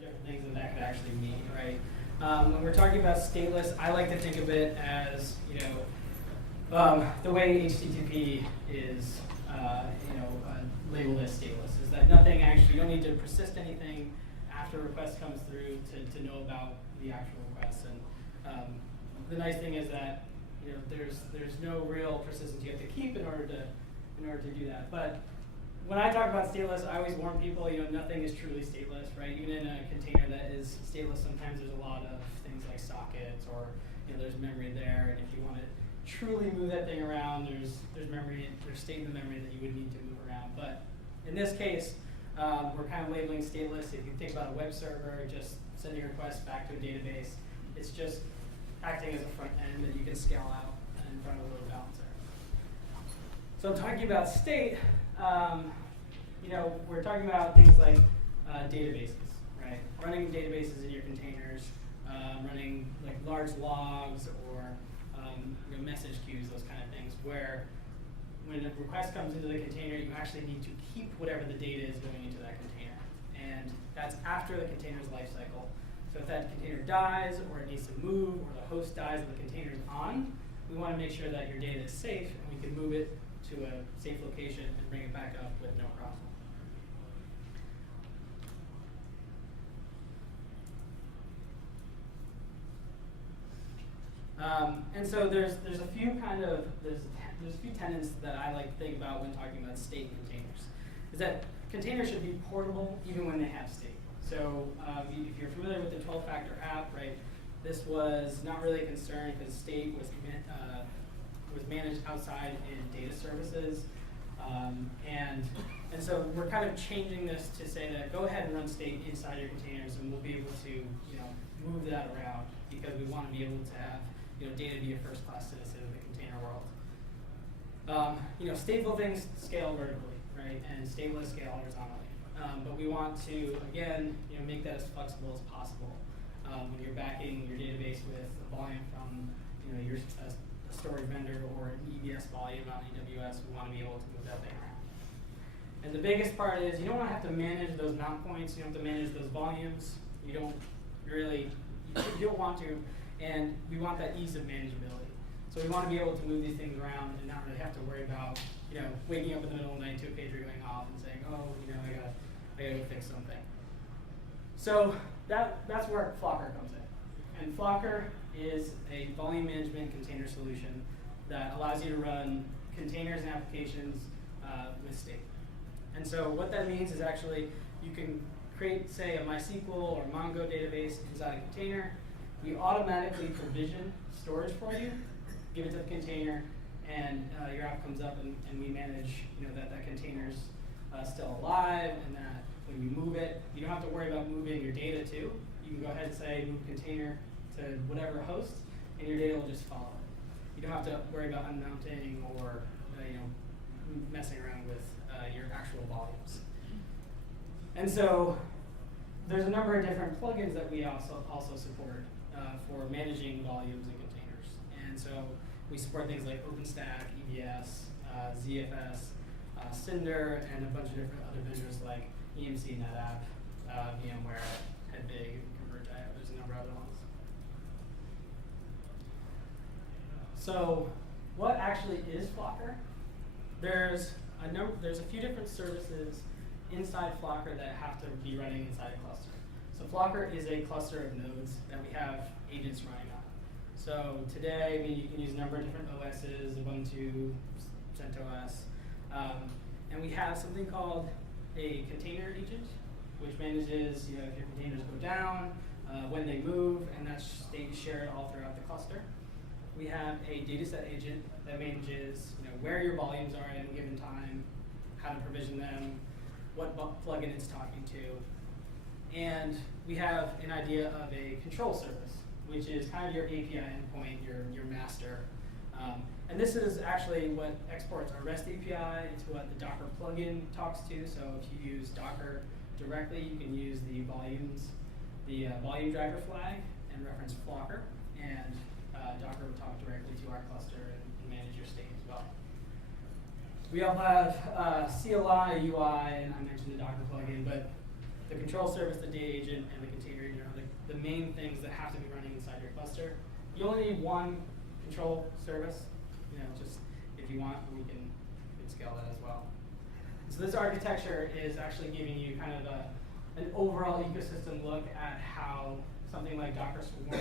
different things that could actually mean, right? When we're talking about stateless, I like to think of it as, the way HTTP is, labeled as stateless, is that nothing actually, you don't need to persist anything after a request comes through to know about the actual request. And the nice thing is that, there's no real persistence you have to keep in order to do that. But when I talk about stateless, I always warn people, nothing is truly stateless, right? Even in a container that is stateless, sometimes there's a lot of things like sockets, or there's memory there, and if you want to truly move that thing around, there's memory, there's state in the memory that you would need to move around. But in this case, we're kind of labeling stateless. If you think about a web server, just sending requests back to a database, it's just acting as a front end that you can scale out in front of a load balancer. So I'm talking about state. We're talking about things like databases, right? Running databases in your containers, running like large logs or message queues, those kind of things, where when a request comes into the container, you actually need to keep whatever the data is going into that container. And that's after the container's life cycle. So if that container dies, or it needs to move, or the host dies and the container's on, we want to make sure that your data is safe and we can move it to a safe location and bring it back up with no problem. And so there's a few there's a few tenets that I like to think about when talking about state containers. Is that containers should be portable even when they have state. So if you're familiar with the 12-factor app, right, this was not really a concern because state was managed outside in data services. And so we're kind of changing this to say that go ahead and run state inside your containers, and we'll be able to move that around because we want to be able to have data be a first-class citizen of the container world. Stateful things scale vertically, right, and stateless scale horizontally. But we want to again make that as flexible as possible. When you're backing your database with a volume from your storage vendor or an EBS volume on AWS, we want to be able to move that thing around. And the biggest part is you don't want to have to manage those mount points. You don't have to manage those volumes. You don't want to, and we want that ease of manageability. So we want to be able to move these things around and not really have to worry about waking up in the middle of the night to a pager going off and saying, oh, I gotta go fix something. So that's where Flocker comes in. And Flocker is a volume management container solution that allows you to run containers and applications with state. And so what that means is actually you can create, say, a MySQL or Mongo database inside a container. We automatically provision storage for you, give it to the container, and your app comes up, and we manage that container's still alive, and that when you move it, you don't have to worry about moving your data too. You can go ahead and say move container to whatever host, and your data will just follow it. You don't have to worry about unmounting or messing around with your actual volumes. And so there's a number of different plugins that we also support for managing volumes and containers. And so we support things like OpenStack, EBS, ZFS, Cinder, and a bunch of different other vendors like EMC, NetApp, VMware, Headbig, ConvertIO. There's a number of other ones. So what actually is Flocker? There's a few different services inside Flocker that have to be running inside a cluster. So Flocker is a cluster of nodes that we have agents running on. So today, you can use a number of different OSs, Ubuntu, CentOS, and we have something called a container agent, which manages if your containers go down, when they move, and that's state shared all throughout the cluster. We have a dataset agent that manages where your volumes are at any given time, how to provision them, what plugin it's talking to. And we have an idea of a control service, which is kind of your API endpoint, your master. And this is actually what exports our REST API. It's what the Docker plugin talks to. So if you use Docker directly, you can use the volume driver flag and reference Flocker. And Docker will talk directly to our cluster and manage your state as well. We all have CLI, UI, and I mentioned the Docker plugin, but the control service, the data agent, and the container, the main things that have to be running inside your cluster. You only need one control service. Just if you want, we can scale that as well. So this architecture is actually giving you kind of an overall ecosystem look at how something like Docker Swarm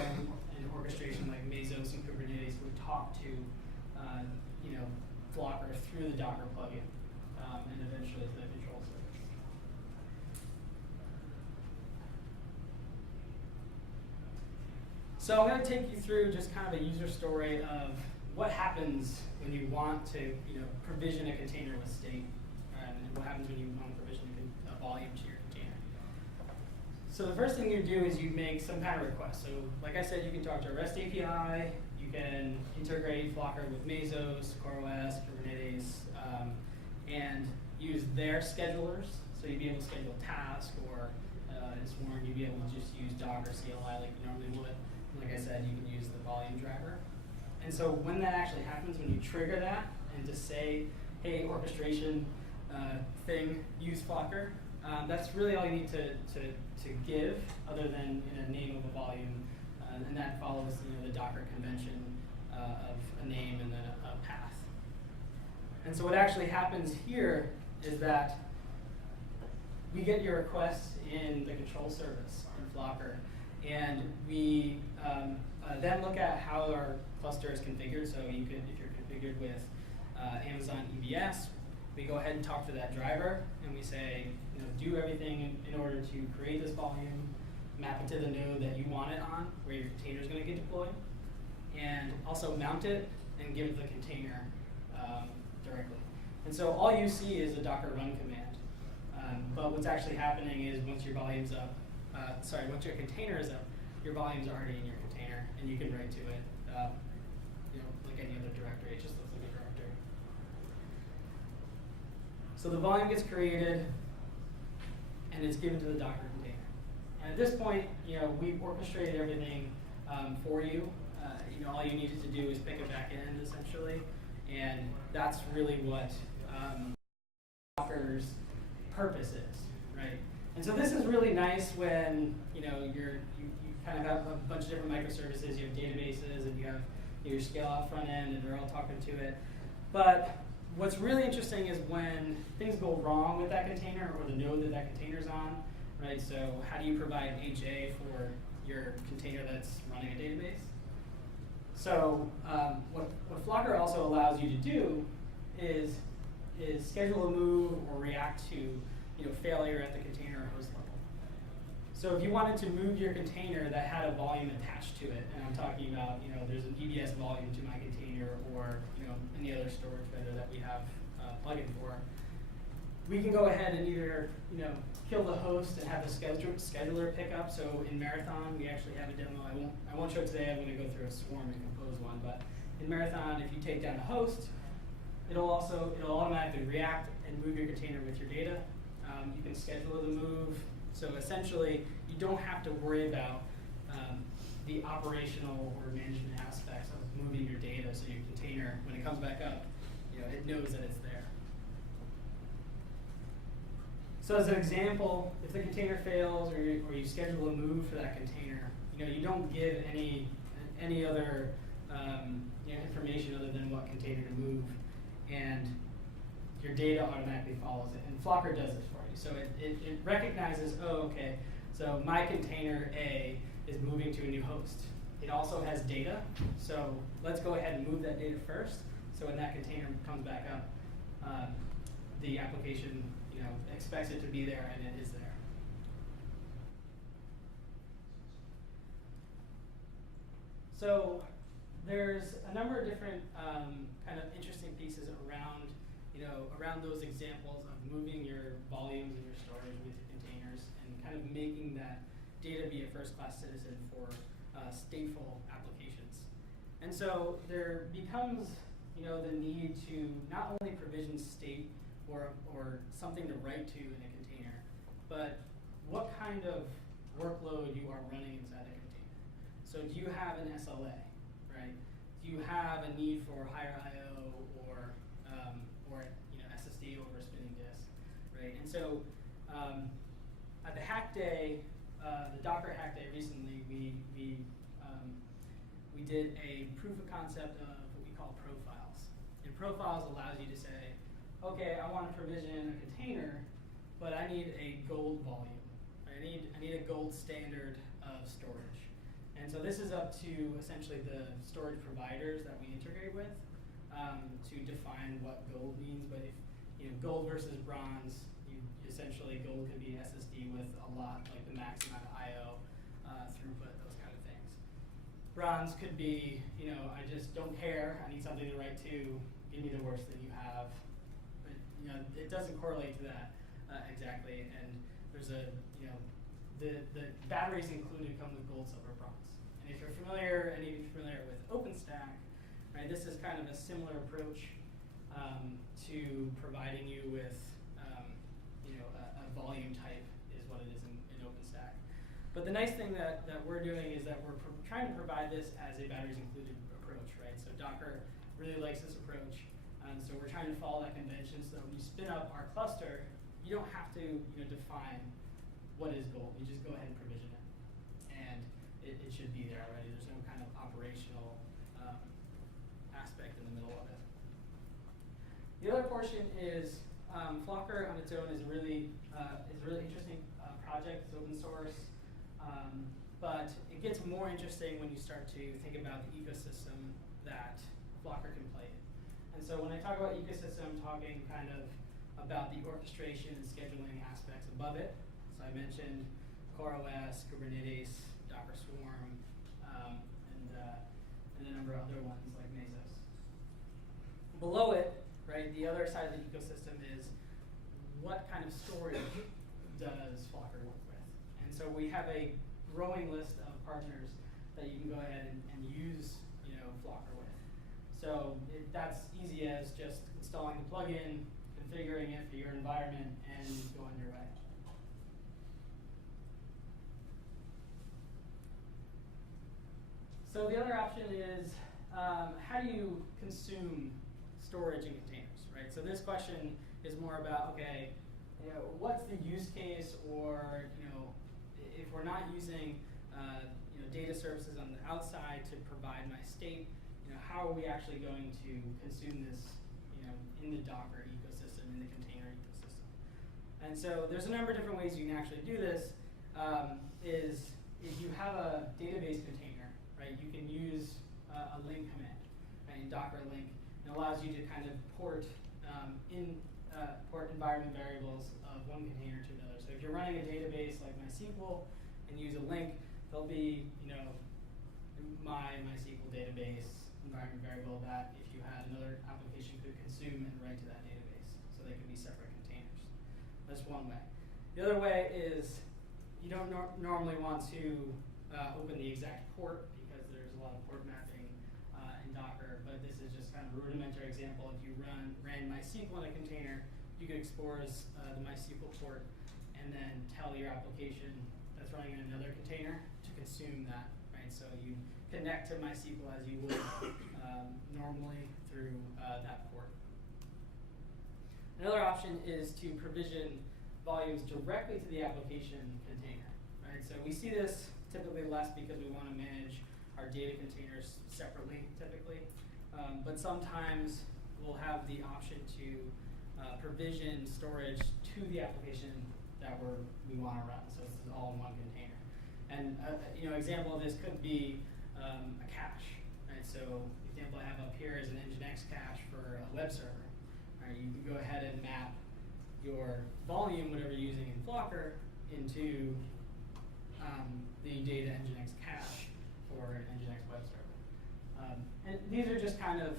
and orchestration like Mesos and Kubernetes would talk to Flocker through the Docker plugin and eventually to the control service. So I'm going to take you through just kind of a user story of what happens when you want to provision a container with state, and what happens when you want to provision a volume to your container. So the first thing you do is you make some kind of request. So like I said, you can talk to a REST API, you can integrate Flocker with Mesos, CoreOS, Kubernetes, and use their schedulers. So you'd be able to schedule tasks, or in Swarm, you'd be able to just use Docker CLI like you normally would. Like I said, you can use the volume driver. And so when that actually happens, when you trigger that and just say, hey, orchestration thing, use Flocker, that's really all you need to give, other than a name of a volume, and that follows the Docker convention of a name and then a path. And so what actually happens here is that we get your request in the control service in Flocker, and we then look at how our cluster is configured. So you could, if you're configured with Amazon EBS, we go ahead and talk to that driver, and we say, do everything in order to create this volume, map it to the node that you want it on, where your container is going to get deployed, and also mount it and give the container directly. And so all you see is a Docker run command. But what's actually happening is once your volume's up, once your container is up, your volume's already in your container, and you can write to it, like any other directory. It just looks like a directory. So the volume gets created, and it's given to the Docker container. And at this point, we've orchestrated everything for you. All you needed to do is pick a backend, essentially, and that's really what Docker's purpose is, right? And so this is really nice when you kind of have a bunch of different microservices. You have databases, and you have your scale-out front end, and they're all talking to it. But what's really interesting is when things go wrong with that container or the node that container's on, right? So how do you provide HA for your container that's running a database? So what Flocker also allows you to do is schedule a move or react to failure at the container or host level. So if you wanted to move your container that had a volume attached to it, and I'm talking about there's an EBS volume to my container, or any other storage vendor that we have a plugin for, we can go ahead and either kill the host and have the scheduler pick up. So in Marathon, we actually have a demo. I won't show it today. I'm going to go through a Swarm and compose one. But in Marathon, if you take down a host, it'll automatically react and move your container with your data. You can schedule the move. So essentially, you don't have to worry about the operational or management aspects of moving your data. So your container, when it comes back up, it knows that it's there. So as an example, if the container fails or you schedule a move for that container, you don't give any other information other than what container to move, and your data automatically follows it. And Flocker does this for you. So it recognizes, oh, okay, so my container A is moving to a new host. It also has data, so let's go ahead and move that data first. So when that container comes back up, the application expects it to be there, and it is there. So there's a number of different kind of interesting pieces around those examples of moving your volumes and your storage with your containers, and kind of making that data be a first-class citizen for stateful applications. And so there becomes the need to not only provision state or something to write to in a container, but what kind of workload you are running inside a container. So do you have an SLA, right? Do you have a need for higher I/O or SSD over a spinning disk, right? And so at the Docker Hack Day recently, we did a proof of concept of what we call profiles. And profiles allows you to say, okay, I want to provision a container, but I need a gold volume. I need a gold standard of storage. And so this is up to essentially the storage providers that we integrate with to define what gold means. But if gold versus bronze, essentially gold could be SSD with a lot, like the max amount of I/O throughput, those kind of things. Bronze could be, I just don't care. I need something to write to. Give me the worst that you have. But it doesn't correlate to that exactly. And there's the batteries included come with gold, silver, bronze. And if you're familiar, with OpenStack, right, this is kind of a similar approach to providing you with a volume type is what it is in OpenStack. But the nice thing that we're doing is that we're trying to provide this as a batteries included approach, right? So Docker really likes this approach. So we're trying to follow that convention so that when you spin up our cluster, you don't have to define what is gold. You just go ahead and provision it. And it should be there already. There's no kind of operational aspect in the middle of it. The other portion is Flocker on its own is a really interesting project. It's open source. But it gets more interesting when you start to think about the ecosystem that Flocker can play in. And so when I talk about ecosystem, I'm talking kind of about the orchestration and scheduling aspects above it. So I mentioned CoreOS, Kubernetes, Docker Swarm, and a number of other ones like Mesos. Below it, right, the other side of the ecosystem is what kind of storage does Flocker work with? And so we have a growing list of partners that you can go ahead and use Flocker with. So that's easy as just installing the plugin, configuring it for your environment, and going your way. So the other option is how do you consume storage in containers, right? So this question is more about, okay, what's the use case, or if we're not using data services on the outside to provide my state, how are we actually going to consume this in the Docker ecosystem, in the container ecosystem? And so there's a number of different ways you can actually do this. Is if you have a database container, right, you can use a link command, right, in Docker link. It allows you to kind of port port environment variables of one container to another. So if you're running a database like MySQL and use a link, there'll be my MySQL database environment variable that if you had another application could consume and write to that database. So they could be separate containers. That's one way. The other way is you don't normally want to open the exact port because there's a lot of port mapping in Docker, but this is just kind of a rudimentary example. If you ran MySQL in a container, you could expose the MySQL port and then tell your application that's running in another container to consume that, right? So you connect to MySQL as you would normally through that port. Another option is to provision volumes directly to the application container, right? So we see this typically less because we want to manage our data containers separately, typically. But sometimes we'll have the option to provision storage to the application that we want to run. So this is all in one container. And example of this could be a cache. Right? So the example I have up here is an Nginx cache for a web server. Right? You can go ahead and map your volume, whatever you're using in Flocker, into the data Nginx cache for an Nginx web server. And these are just kind of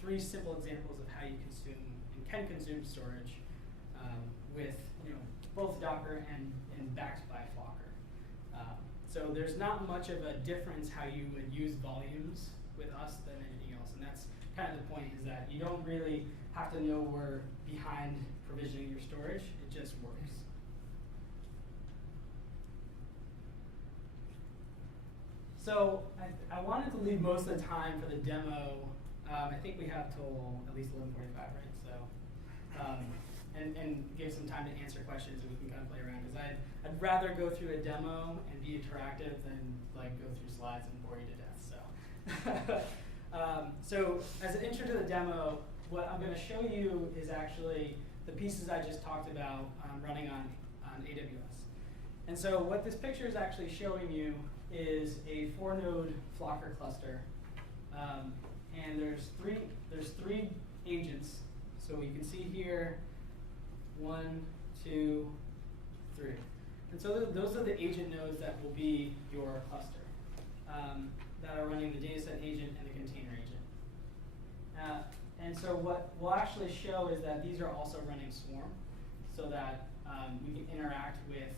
3 simple examples of how you consume and can consume storage with both Docker and backed by Flocker. So there's not much of a difference how you would use volumes with us than anything else. And that's kind of the point, is that you don't really have to know we're behind provisioning your storage. It just works. So I wanted to leave most of the time for the demo. I think we have till at least 11:45, right? So, and give some time to answer questions, and we can kind of play around, because I'd I'd rather go through a demo and be interactive than like go through slides and bore you to death. So, so as an intro to the demo, what I'm going to show you is actually the pieces I just talked about running on AWS. And so what this picture is actually showing you is a 4-node Flocker cluster. And there's three agents. So you can see here, 1, 2, 3. And so those are the agent nodes that will be your cluster that are running the dataset agent and the container agent. And so what we'll actually show is that these are also running Swarm so that we can interact with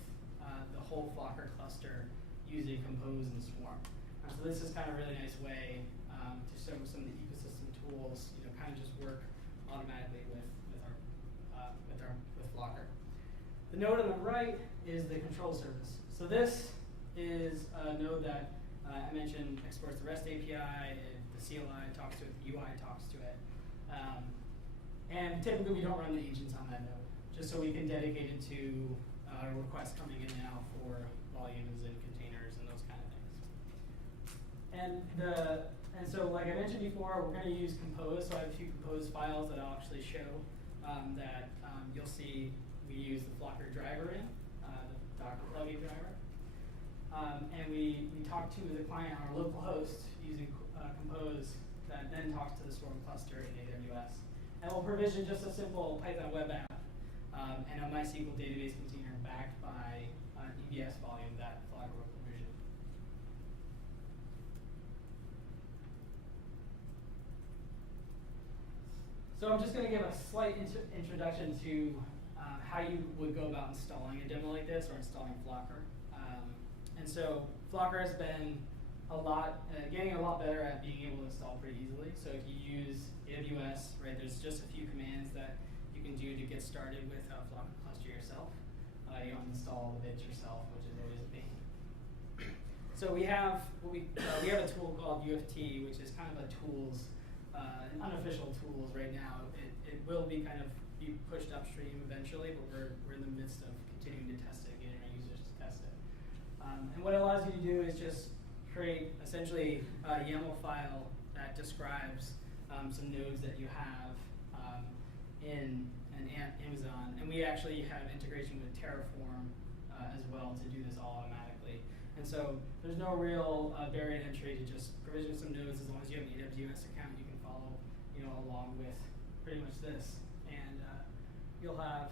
the whole Flocker cluster using Compose and Swarm. So this is kind of a really nice way to show some of the ecosystem tools, kind of just work automatically with Flocker. The node on the right is the control service. So this is a node that I mentioned exports the REST API, the CLI talks to it, the UI talks to it. And typically we don't run the agents on that node, just so we can dedicate it to requests coming in now for volumes and containers and those kind of things. And so like I mentioned before, we're going to use Compose. So I have a few Compose files that I'll actually show that you'll see we use the Flocker driver in, the Docker plugin driver. And we talk to the client on our local host using Compose that then talks to the Swarm cluster in AWS. And we'll provision just a simple Python web app and a MySQL database container backed by an EBS volume that Flocker will provision. So I'm just going to give a slight introduction to how you would go about installing a demo like this or installing Flocker. And so Flocker has been getting a lot better at being able to install pretty easily. So if you use AWS, right, there's just a few commands that you can do to get started with a Flocker cluster yourself. You don't install the bits yourself, which is always a pain. So we have a tool called UFT, which is kind of a tools, an unofficial tools right now. It will be kind of be pushed upstream eventually, but we're in the midst of continuing to test it, getting our users to test it. And what it allows you to do is just create essentially a YAML file that describes some nodes that you have in Amazon. And we actually have integration with Terraform as well to do this all automatically. And so there's no real barrier to entry to just provision some nodes. As long as you have an AWS account, you can follow along with pretty much this. And you'll have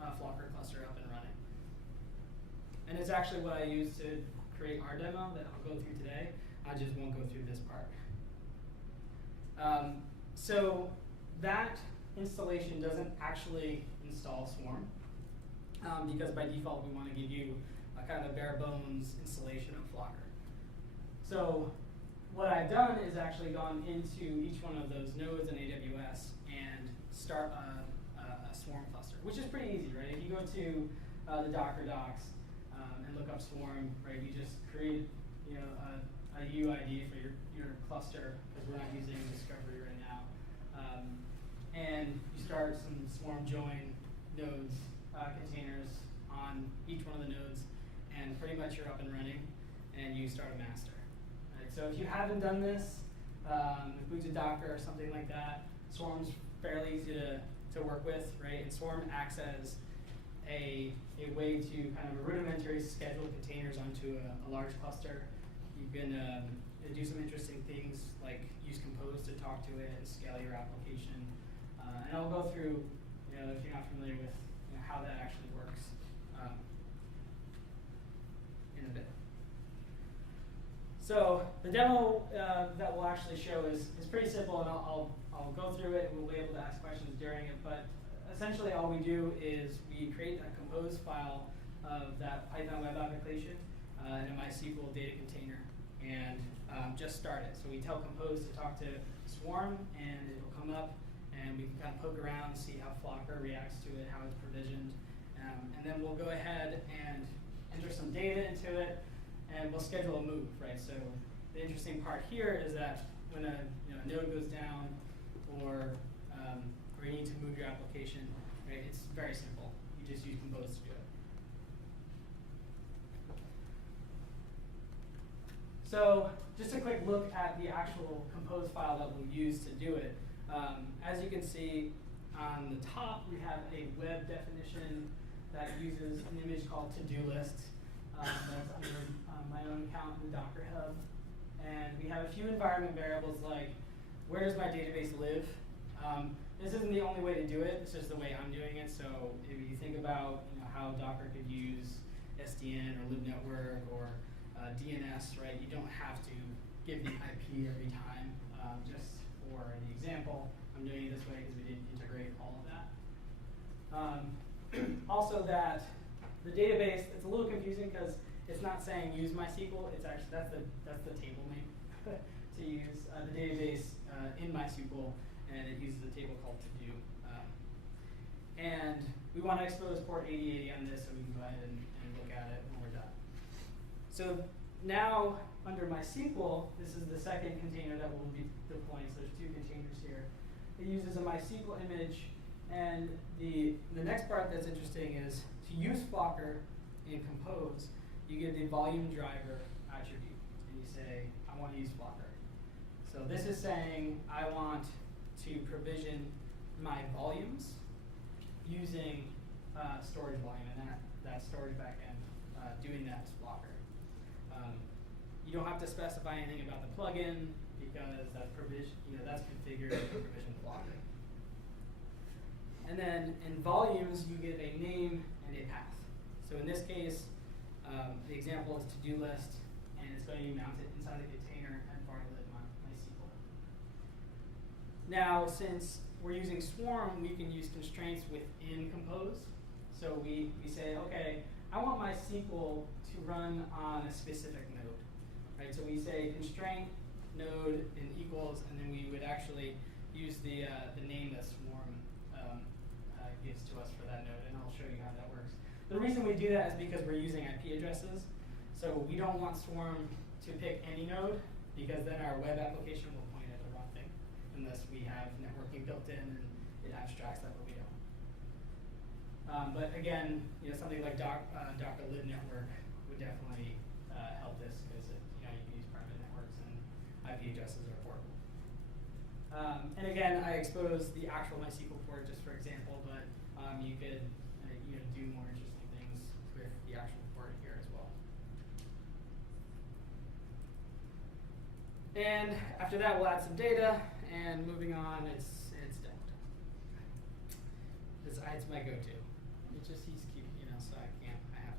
a Flocker cluster up and running. And it's actually what I use to create our demo that I'll go through today. I just won't go through this part. So that installation doesn't actually install Swarm because by default we want to give you a kind of bare bones installation of Flocker. So what I've done is actually gone into each one of those nodes in AWS and start a Swarm cluster, which is pretty easy, right? If you go to the Docker docs and look up Swarm, right, you just create a UID for your cluster, because we're not using Discovery right now. And you start some Swarm join nodes, containers on each one of the nodes, and pretty much you're up and running, and you start a master. Right? So if you haven't done this, with Boots of Docker or something like that, Swarm's fairly easy to work with, right? And Swarm acts as a way to kind of rudimentary schedule containers onto a large cluster. You can do some interesting things like use Compose to talk to it and scale your application. And I'll go through, if you're not familiar with how that actually works in a bit. So the demo that we'll actually show is pretty simple, and I'll go through it and we'll be able to ask questions during it. But essentially all we do is we create a Compose file of that Python web application in a MySQL data container and just start it. So we tell Compose to talk to Swarm and it'll come up and we can kind of poke around, see how Flocker reacts to it, how it's provisioned. And then we'll go ahead and enter some data into it and we'll schedule a move, right? So the interesting part here is that when a node goes down or you need to move your application, right, it's very simple. You just use Compose to do it. So just a quick look at the actual compose file that we'll use to do it. As you can see, on the top, we have a web definition that uses an image called to-do list. That's under my own account in the Docker Hub. And we have a few environment variables like, where does my database live? This isn't the only way to do it. It's just the way I'm doing it. So if you think about how Docker could use SDN or libnetwork or DNS, right? You don't have to give the IP every time. Just for the example, I'm doing it this way because we didn't integrate all of that. Also, that the database, it's a little confusing because it's not saying use MySQL. It's actually that's the table name to use the database in MySQL, and it uses a table called to do. And we want to expose port 8080 on this, so we can go ahead and look at it when we're done. So now, under MySQL, this is the second container that we'll be deploying. So there's two containers here. It uses a MySQL image, and the next part that's interesting is to use Flocker in Compose, you give the volume driver attribute, and you say, I want to use Flocker. So this is saying I want to provision my volumes using storage volume, and that storage backend doing that is Flocker. You don't have to specify anything about the plugin because that's that's configured to provision Flocker. And then in volumes, you give a name and a path. So in this case, the example is to-do list, and it's going to be mounted inside the container and part of MySQL. Now, since we're using Swarm, we can use constraints within Compose. So we say, okay, I want MySQL to run on a specific node. Right? So we say constraint node and equals, and then we would actually use the name that Swarm gives to us for that node, and I'll show you how that works. The reason we do that is because we're using IP addresses. So we don't want Swarm to pick any node, because then our web application will point at the wrong thing, unless we have networking built in and it abstracts that, but we don't. But again, something like Docker libnetwork would definitely help this, because you can use private networks and IP addresses are portable. And again, I expose the actual MySQL port just for example, but you could do more interesting things with the actual port here as well. And after that, we'll add some data, and moving on, it's demo time. It's my go-to. It just he's cute, so I have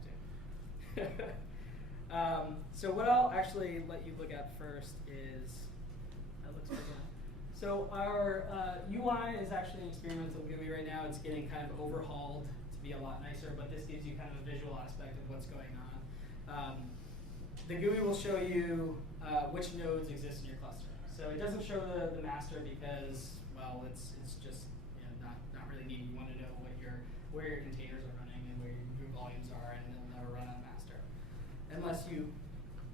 to. So what I'll actually let you look at first is, that looks pretty good. So our UI is actually an experimental GUI right now. It's getting kind of overhauled to be a lot nicer, but this gives you kind of a visual aspect of what's going on. The GUI will show you which nodes exist in your cluster. So it doesn't show the master because, well, it's just not really neat. You want to know where your containers are running and where your volumes are, and they'll never run on master, unless you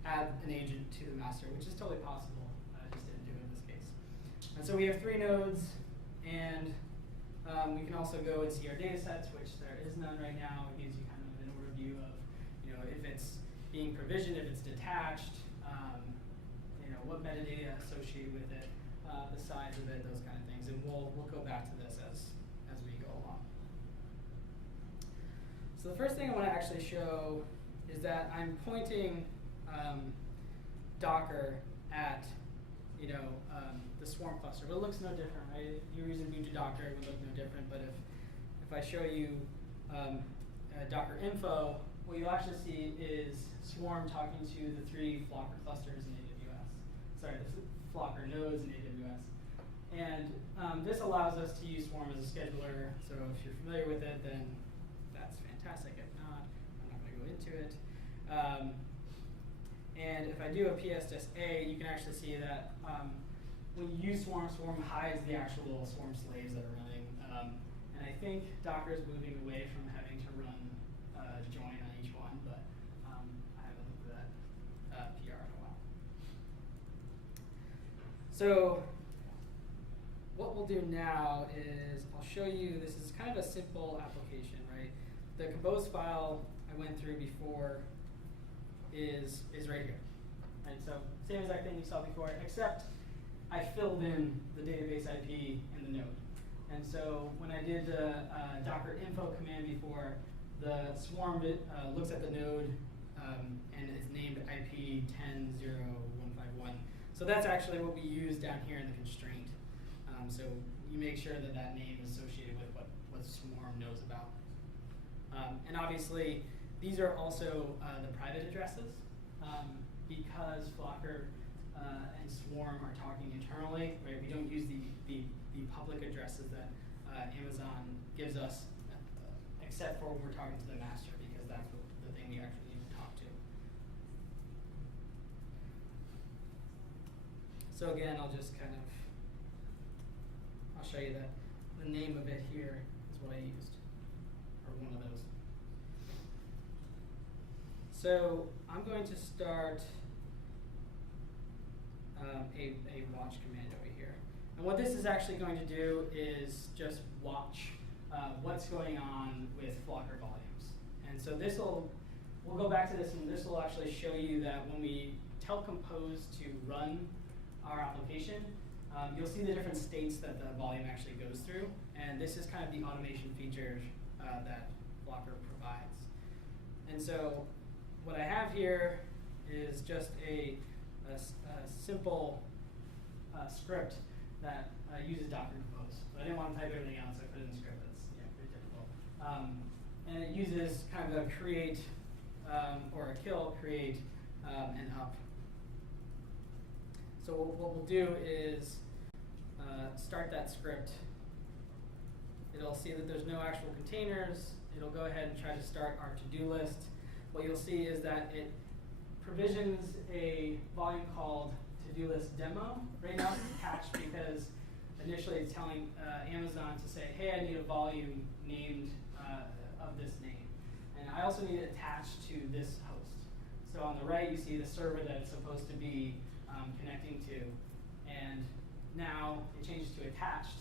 add an agent to the master, which is totally possible. I just didn't do it in this case. And so we have 3 nodes, and we can also go and see our data sets, which there is none right now. It gives you kind of an overview of, if it's being provisioned, if it's detached, what metadata associated with it, the size of it, those kind of things. And we'll go back to this as we go along. So the first thing I want to actually show is that I'm pointing Docker at the Swarm cluster, but it looks no different, right? If you're using Ubuntu Docker, it would look no different. But if I show you Docker info, what you'll actually see is Swarm talking to the 3 Flocker clusters in AWS. Sorry, the Flocker nodes in AWS. And this allows us to use Swarm as a scheduler. So if you're familiar with it, then that's fantastic. If not, I'm not going to go into it. And if I do a PSSA, you can actually see that when you use Swarm, Swarm hides the actual Swarm slaves that are running. And I think Docker is moving away from having to run join on each one, but I haven't looked at that PR in a while. So what we'll do now is I'll show you, this is kind of a simple application, right? The Compose file I went through before is right here. Right, so same exact thing you saw before, except I filled in the database IP in the node. And so when I did the Docker info command before, the swarm looks at the node and it's named IP 10.0.151. So that's actually what we use down here in the constraint. So you make sure that that name is associated with what swarm knows about. And obviously, these are also the private addresses. Because Flocker and Swarm are talking internally, right? We don't use the public addresses that Amazon gives us, except for when we're talking to the master, because that's the thing we actually need to talk to. So again, I'll just kind of, I'll show you that the name of it here is what I used, or one of those. So I'm going to start a watch command over here. And what this is actually going to do is just watch what's going on with Flocker volumes. And so we'll go back to this, and this will actually show you that when we tell Compose to run our application, you'll see the different states that the volume actually goes through. And this is kind of the automation feature that Flocker provides. And so what I have here is just a simple script that uses Docker Compose. But I didn't want to type everything out, so I put it in the script. That's pretty typical. And it uses kind of a create or a kill, create, and up. So what we'll do is start that script. It'll see that there's no actual containers. It'll go ahead and try to start our to-do list. What you'll see is that it provisions a volume called to-do list demo. Right now it's attached because initially it's telling Amazon to say, hey, I need a volume named of this name. And I also need it attached to this host. So on the right you see the server that it's supposed to be connecting to. And now it changes to attached.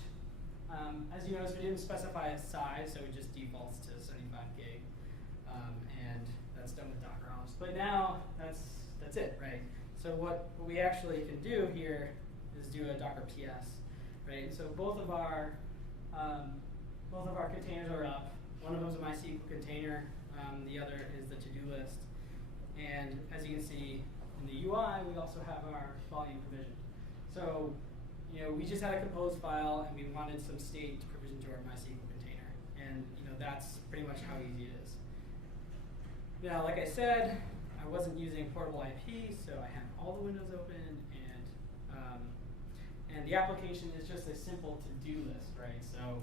As you notice, we didn't specify a size, so it just defaults to 75 gig. And that's done with Docker Ops. But now that's it, right? So what we actually can do here is do a Docker PS, right? So both of our containers are up. One of them is a MySQL container. The other is the to-do list. And as you can see in the UI, we also have our volume provision. So we just had a compose file, and we wanted some state to provision to our MySQL container. And that's pretty much how easy it is. Now, like I said, I wasn't using portable IP, so I have all the windows open, and the application is just a simple to-do list, right? So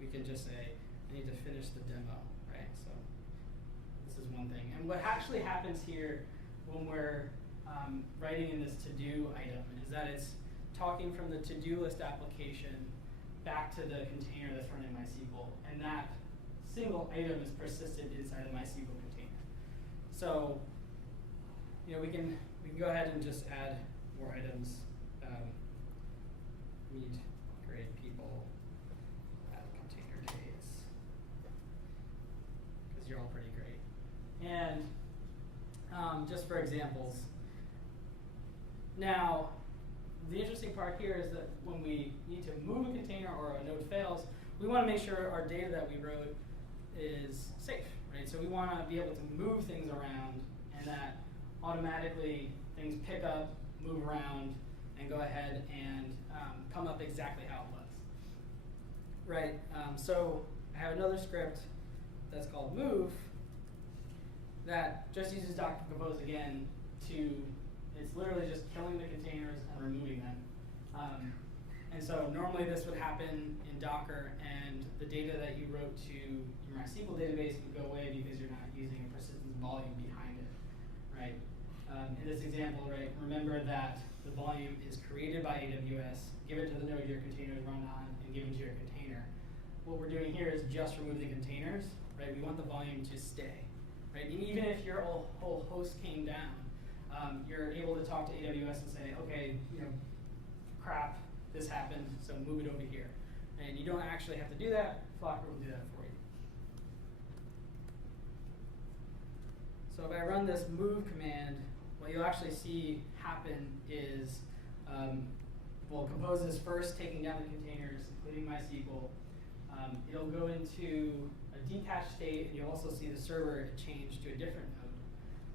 we can just say, I need to finish the demo, right? So this is one thing. And what actually happens here when we're writing in this to-do item is that it's talking from the to-do list application back to the container that's running MySQL, and that single item is persisted inside the MySQL container. So we can go ahead and just add more items. Meet great people at container days, because you're all pretty great. And just for examples, now the interesting part here is that when we need to move a container or a node fails, we want to make sure our data that we wrote is safe, right? So we want to be able to move things around, and that automatically things pick up, move around, and go ahead and come up exactly how it was, right? So I have another script that's called move that just uses Docker Compose again to, it's literally just killing the containers and removing them. And so normally this would happen in Docker, and the data that you wrote to your MySQL database would go away because you're not using a persistence volume behind it, right? In this example, right, remember that the volume is created by AWS, given to the node your container is run on, and given to your container. What we're doing here is just remove the containers, right? We want the volume to stay, right? And even if your whole host came down, you're able to talk to AWS and say, okay, crap, this happened, so move it over here. And you don't actually have to do that. Flocker will do that for you. So if I run this move command, what you'll actually see happen is we'll compose this first, taking down the containers, including MySQL. It'll go into a detached state, and you'll also see the server change to a different node.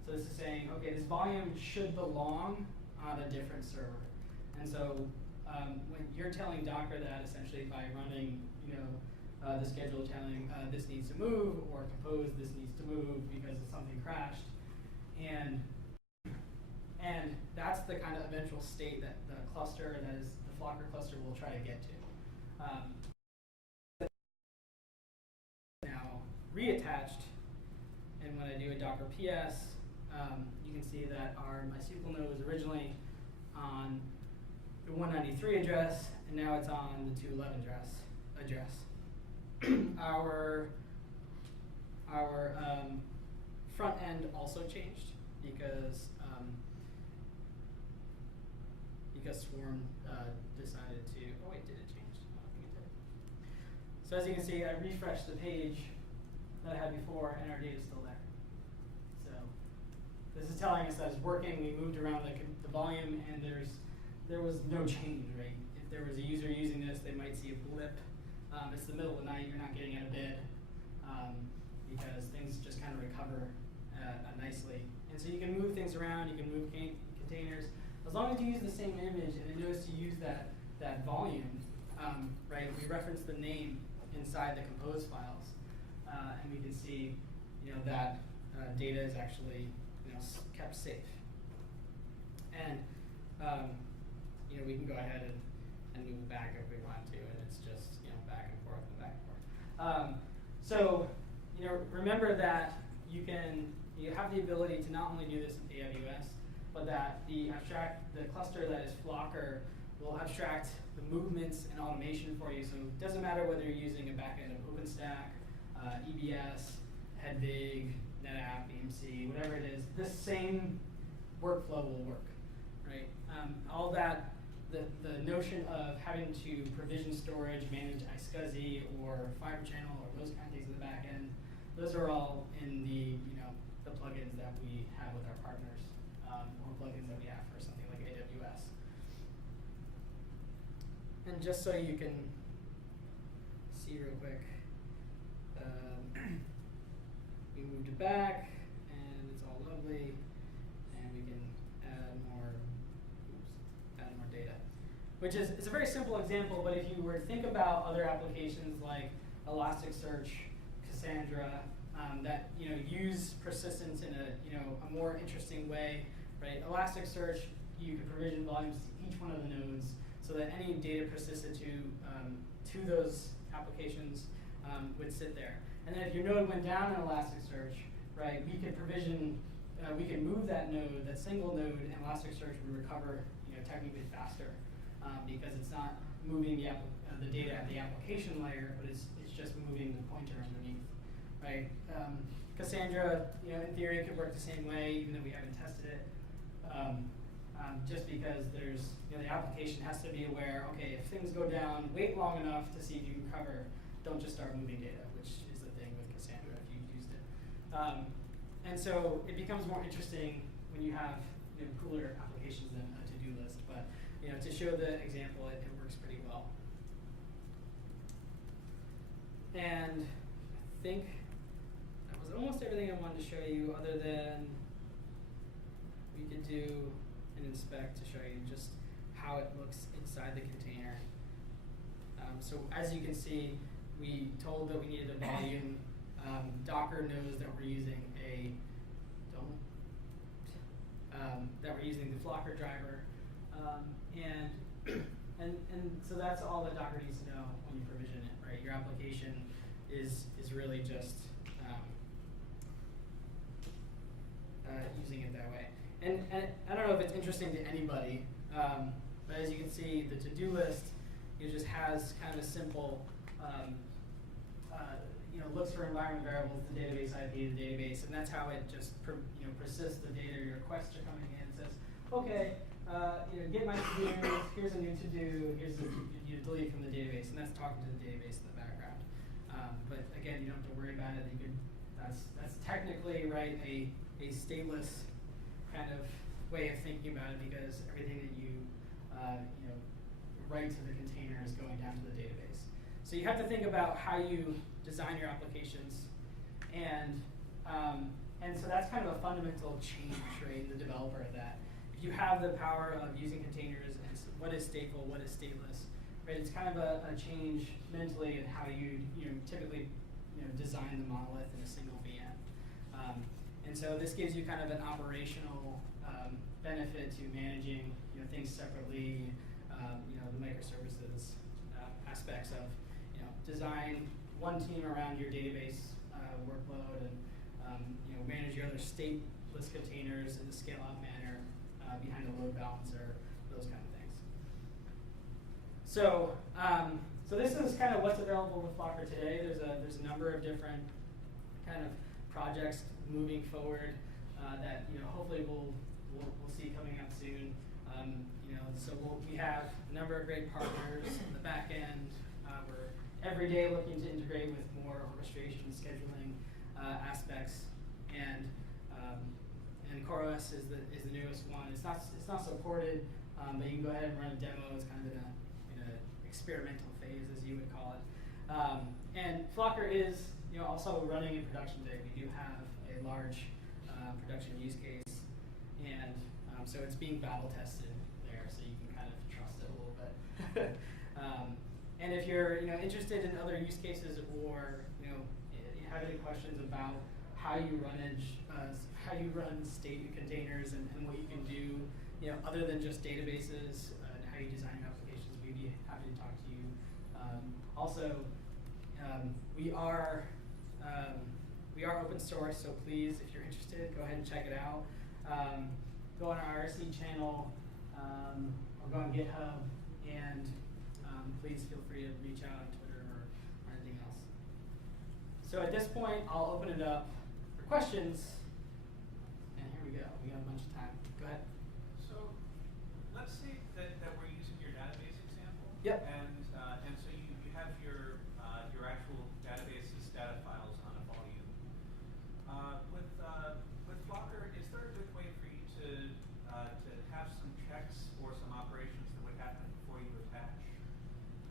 So this is saying, okay, this volume should belong on a different server. And so when you're telling Docker that, essentially by running, the schedule telling this needs to move, or compose this needs to move because something crashed, and that's the kind of eventual state that the cluster, that is the Flocker cluster, will try to get to. Now reattached, and when I do a Docker PS, you can see that our MySQL node was originally on the 193 address, and now it's on the 211 address. Our front end also changed because Swarm decided to. Oh wait, did it change? I don't think it did. So as you can see, I refreshed the page that I had before, and our data is still there. So this is telling us that it's working. We moved around the volume, and there was no change, right? If there was a user using this, they might see a blip. It's the middle of the night, you're not getting out of bed, because things just kind of recover nicely. And so you can move things around, you can move containers. As long as you use the same image and it knows to use that volume, right? We reference the name inside the compose files, and we can see, that data is actually, kept safe. And we can go ahead and move it back if we want to, and it's just back and forth and back and forth. So remember that you have the ability to not only do this in AWS, but that the cluster that is Flocker will abstract the movements and automation for you. So it doesn't matter whether you're using a backend of OpenStack, EBS, Hedvig, NetApp, EMC, whatever it is, this same workflow will work, right? All that, the notion of having to provision storage, manage iSCSI or Fibre Channel or those kind of things in the back end, those are all in the plugins that we have with our partners, or plugins that we have for something like AWS. And just so you can see real quick, we moved it back, and it's all lovely, and we can add more data. Which is, it's a very simple example, but if you were to think about other applications like Elasticsearch, Cassandra, that use persistence in a more interesting way, right? Elasticsearch, you could provision volumes to each one of the nodes so that any data persisted to those applications would sit there. And then if your node went down in Elasticsearch, right, we could provision, we could move that node, that single node, and Elasticsearch would recover technically faster because it's not moving the data at the application layer, but it's just moving the pointer underneath, right? Cassandra, in theory, could work the same way, even though we haven't tested it. Just because there's, the application has to be aware, okay, if things go down, wait long enough to see if you can recover. Don't just start moving data, which is the thing with Cassandra if you've used it. And so it becomes more interesting when you have cooler applications than a to-do list. But to show the example, it works pretty well. And I think that was almost everything I wanted to show you, other than we could do an inspect to show you just how it looks inside the container. So as you can see, we told that we needed a volume. Docker knows that we're using that we're using the Flocker driver, and so that's all that Docker needs to know when you provision it, right? Your application is really just using it that way. And I don't know if it's interesting to anybody, but as you can see, the to-do list just has kind of a simple, looks for environment variables, the database IP, the database, and that's how it just persists the data. Your requests are coming in. It says, okay, get my to-do. Here's a new to-do. Here's a delete from the database, and that's talking to the database in the background. But again, you don't have to worry about it. You could That's technically, right, a stateless kind of way of thinking about it, because everything that you write to the container is going down to the database. So you have to think about how you design your applications, and so that's kind of a fundamental change, right, in the developer of that. If you have the power of using containers and what is stateful, what is stateless, right, it's kind of a change mentally in how you typically design the monolith in a single VM. And so this gives you kind of an operational benefit to managing things separately, the microservices aspects of design one team around your database workload, and manage your other stateless containers in a scale-out manner behind a load balancer, those kind of things. So, so this is kind of what's available with Flocker today. There's a number of different kind of projects moving forward that hopefully we'll see coming out soon. So we have a number of great partners in the back end. We're every day looking to integrate with more orchestration, scheduling aspects, and CoreOS is the newest one. It's not supported, but you can go ahead and run a demo. It's kind of in a experimental phase, as you would call it. And Flocker is also running in production today. We do have a large production use case, and so it's being battle tested there, so you can kind of trust it a little bit. And if you're interested in other use cases, or you have any questions about how you run state containers and what you can do, other than just databases, and how you design your applications, we'd be happy to talk to you. Also, we are open source, so please, if you're interested, go ahead and check it out. Go on our RSC channel, or go on GitHub, and please feel free to reach out on Twitter or anything else. So at this point, I'll open it up for questions. And here we go. We got a bunch of time. Go ahead. So let's say that we're using your database example. Yep. And so you have your actual database's data files on a volume. With Flocker, is there a good way for you to have some checks or some operations that would happen before you attach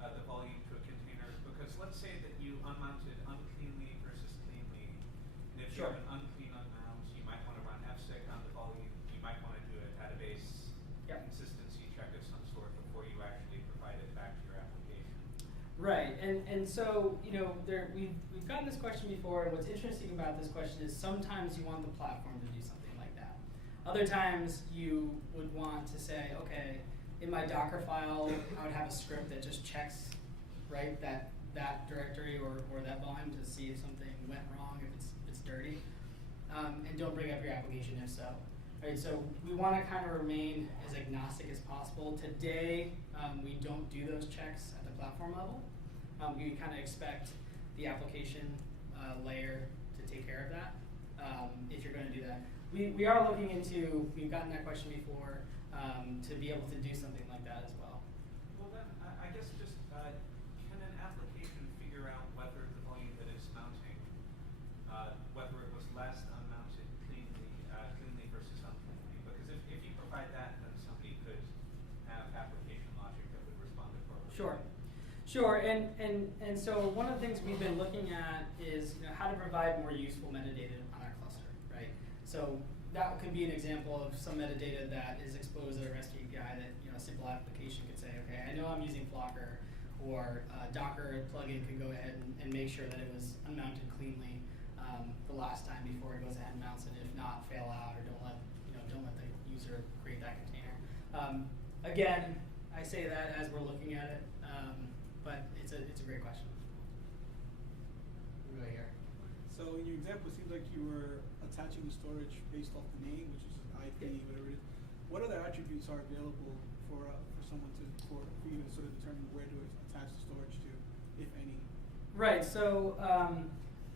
the volume to a container? Because let's say that you unmounted uncleanly versus cleanly, and if you have an unclean unmount, you might want to run fsec on the volume. You might want to do a database consistency check of some sort before you actually provide it back to your application. Right, and so we've gotten this question before, and what's interesting about this question is sometimes you want the platform to do something like that. Other times you would want to say, okay, in my Docker file, I would have a script that just checks, right, that directory or that volume to see if something went wrong, if it's dirty, and don't bring up your application if so. Right, so we want to kind of remain as agnostic as possible. Today, we don't do those checks at the platform level. We kind of expect the application layer to take care of that if you're going to do that. We are looking into, we've gotten that question before, to be able to do something like that as well. Well then, I guess just, can an application figure out whether the volume that it's mounting, whether it was last unmounted cleanly versus uncleanly? Because if you provide that, then somebody could have application logic that would respond appropriately. Sure, and so one of the things we've been looking at is how to provide more useful metadata on our cluster, right? So that could be an example of some metadata that is exposed at a REST API that a simple application could say, okay, I know I'm using Flocker, or Docker plugin could go ahead and make sure that it was unmounted cleanly the last time before it goes ahead and mounts it. If not, fail out, or don't let the user create that container. Again, I say that as we're looking at it, but it's a great question. We'll go here. So in your example, it seems like you were attaching the storage based off the name, which is IP, whatever it is. What other attributes are available for someone for you to sort of determine where to attach the storage to, if any? Right. So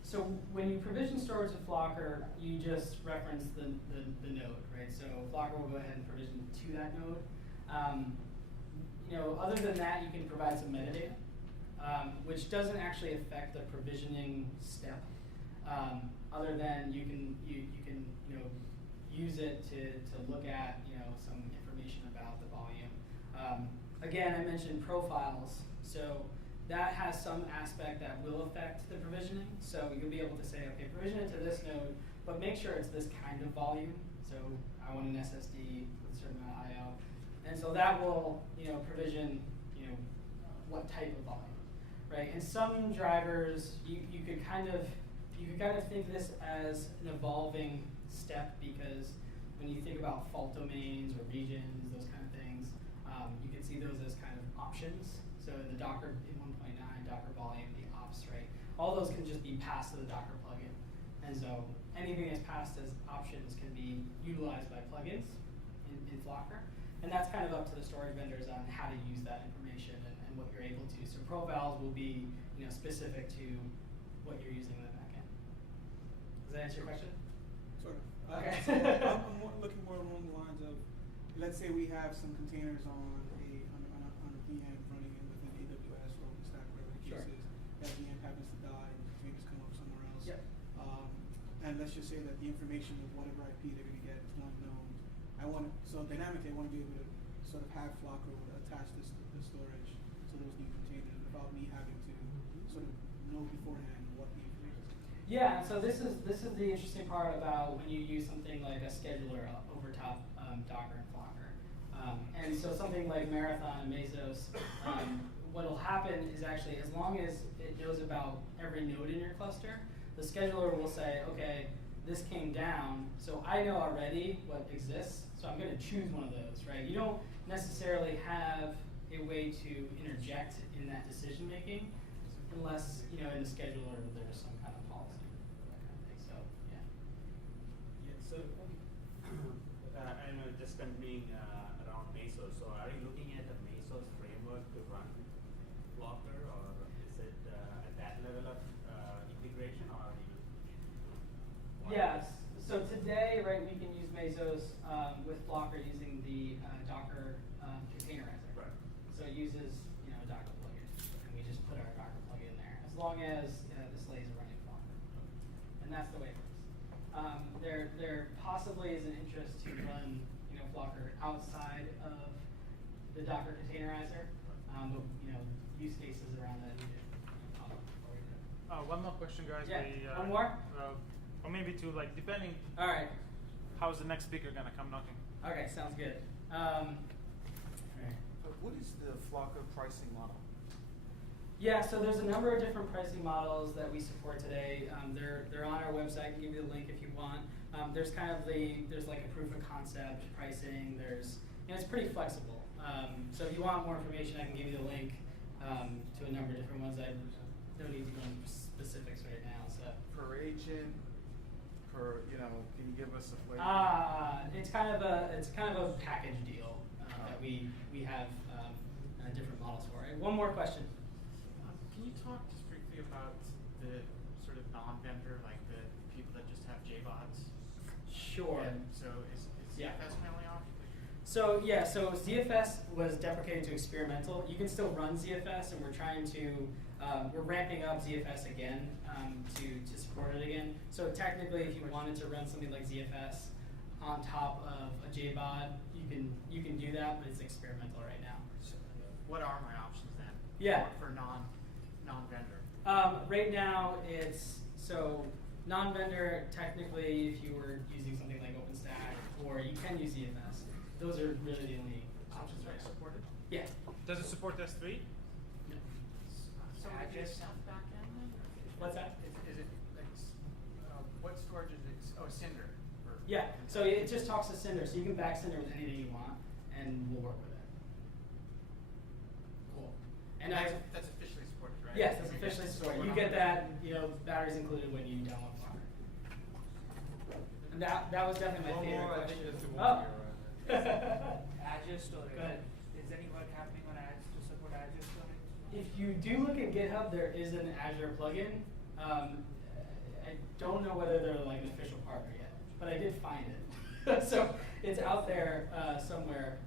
so when you provision storage with Flocker, you just reference the node, right? So Flocker will go ahead and provision to that node. Other than that, you can provide some metadata, which doesn't actually affect the provisioning step. other than you can use it to look at some information about the volume. Again, I mentioned profiles, so that has some aspect that will affect the provisioning. So you'll be able to say, okay, provision it to this node, but make sure it's this kind of volume. So I want an SSD with a certain amount of I/O, and so that will provision what type of volume, right? And some drivers you could kind of think this as an evolving step, because when you think about fault domains or regions, those kind of things, you can see those as kind of options. So in the Docker in 1.9, Docker volume, the ops, right? All those can just be passed to the Docker plugin. And so anything that's passed as options can be utilized by plugins in Flocker. And that's kind of up to the storage vendors on how to use that information and what you're able to. So profiles will be specific to what you're using in the backend. Does that answer your question? Sort of. Okay. So I'm looking more along the lines of, let's say we have some containers on a VM running in within AWS or OpenStack, whatever the case is. That VM happens to die and the containers come up somewhere else. Yep. And let's just say that the information of whatever IP they're going to get is not known. So dynamically, I want to be able to sort of have Flocker attach the storage to those new containers without me having to sort of know beforehand what the information is. Yeah, so this is the interesting part about when you use something like a scheduler over top Docker and Flocker. And so something like Marathon and Mesos, what will happen is actually, as long as it knows about every node in your cluster, the scheduler will say, okay, this came down, so I know already what exists, so I'm going to choose one of those, right? You don't necessarily have a way to interject in that decision making unless, in the scheduler there's some kind of policy or that kind of thing. So, yeah. Yeah, so I know just continuing around Mesos. So are you looking at a Mesos framework to run Flocker, or is it at that level of integration, or are you? Yes. So today, right, we can use Mesos with Flocker using the Docker containerizer. Right. So it uses a Docker plugin, and we just put our Docker plugin in there, as long as the slaves are running Flocker. And that's the way it works. There possibly is an interest to run Flocker outside of the Docker containerizer, but use cases around that needed. One more question, guys. Yeah. One more. Or maybe two, like depending. All right. How's the next speaker gonna come knocking? Okay, sounds good. What is the Flocker pricing model? Yeah, so there's a number of different pricing models that we support today. They're on our website. I can give you the link if you want. There's kind of there's like a proof of concept pricing. There's it's pretty flexible. So if you want more information, I can give you the link to a number of different ones. I don't need to go into specifics right now. So Per agent, can you give us a flavor? it's kind of a package deal that we have different models for. One more question. Can you talk just briefly about the sort of non-vendor, like the people that just have JBods? Sure. And so is ZFS finally off? So yeah, so ZFS was deprecated to experimental. You can still run ZFS, and we're ramping up ZFS again to support it again. So technically, if you wanted to run something like ZFS on top of a JBod, you can do that, but it's experimental right now. So what are my options then? Yeah. For non-vendor. Right now, it's non-vendor. Technically, if you were using something like OpenStack, or you can use ZFS. Those are really the only options right now. Supported? Yeah. Does it support S3? No. So Address backend then? What's that? Is it like what storage is it? Oh, Cinder. Yeah. So it just talks to Cinder, so you can back Cinder with anything you want, and we'll work with it. Cool. And that's officially supported, right? yes, that's officially supported. You get that. Batteries included when you download Flocker. And that was definitely my favorite question. Azure storage. Go ahead. Is any work happening on Azure to support Azure storage? If you do look at GitHub, there is an Azure plugin. I don't know whether they're like an official partner yet, but I did find it. So it's out there somewhere.